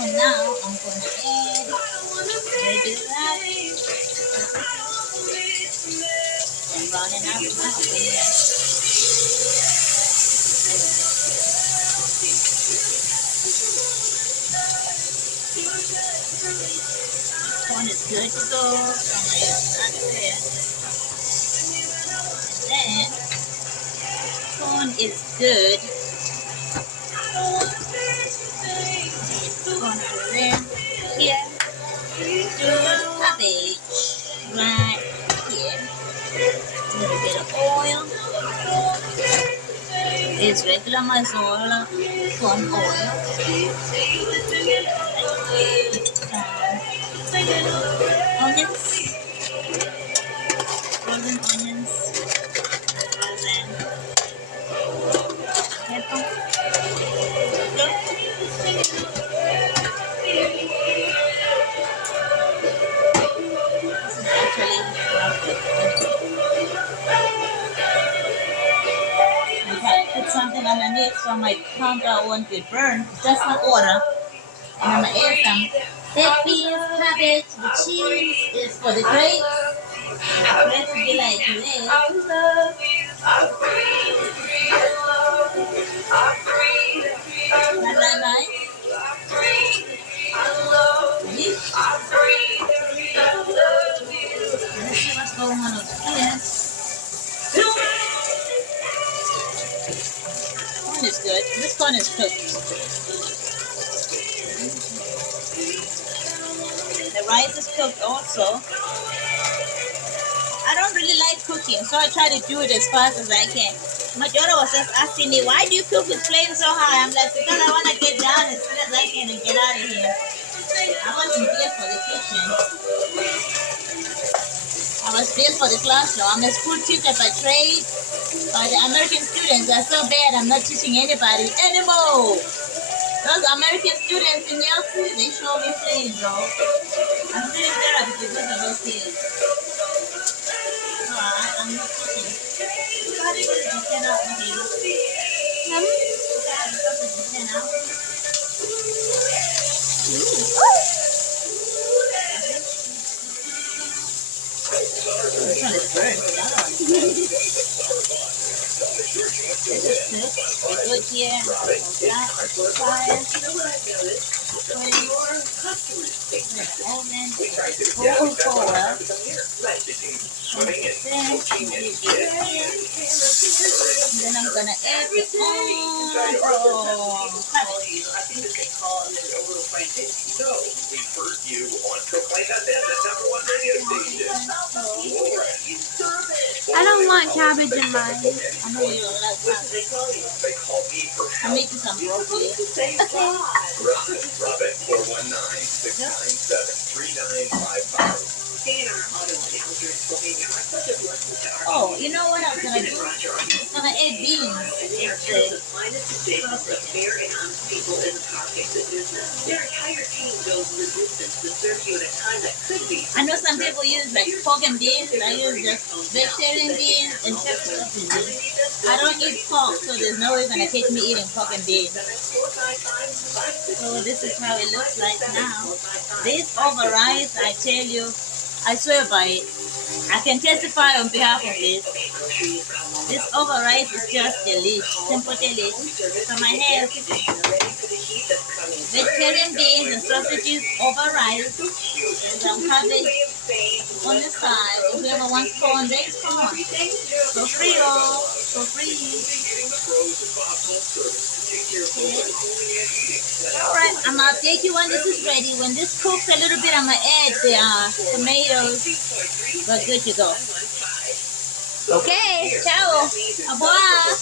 now I'm gonna add regular rice and running out of my onion. Corn is good to go. So I'm gonna use that there. And then corn is good. Corn over there. Here. Cabbage right here. A little bit of oil. It's regular mazola corn oil. Onions, frozen onions, and pepper. This is actually put something underneath so my counter won't get burned. Just some water. And I'm gonna add some baked beans, cabbage, the cheese is for the grapes. The grapes will be like this. Not that nice? Let's see what's going on over here. Corn is good. This corn is cooked. The rice is cooked also. I don't really like cooking, so I try to do it as fast as I can. My daughter was just asking me, why do you cook with flame so high? I'm like, because I want to get down as soon as I can and get out of here. I wasn't built for the kitchen. I was built for the classroom. I'm a school teacher by trade. But the American students are so bad, I'm not teaching anybody anymore. Those American students in York City, they show me flames, bro. I'm doing therapy because of those kids. So I'm not teaching. How do you get the 10 out, okay? This one is burnt. This is good. We're good here. Fire. Oven. Cold forward. Then I'm gonna add the I don't want cabbage in mine. I know you don't like cabbage. I'm making some broccoli. Oh, you know what I'm gonna do? I'm gonna add beans. I know some people use like pork and beans. I use just vegetarian beans and pepper beans. I don't eat pork, so there's no way gonna take me eating pork and beans. So this is how it looks like now. This over rice, I tell you, I swear by it. I can testify on behalf of this. This over rice is just delish, simple delish. So my have vegetarian beans and sausages over rice, and some cabbage on the side. If whoever wants corn, there's corn. So free, all. So free. Alright, I'm gonna update you when this is ready. When this cooks a little bit, I'm gonna add the tomatoes. We're good to go. Okay, ciao. Au revoir.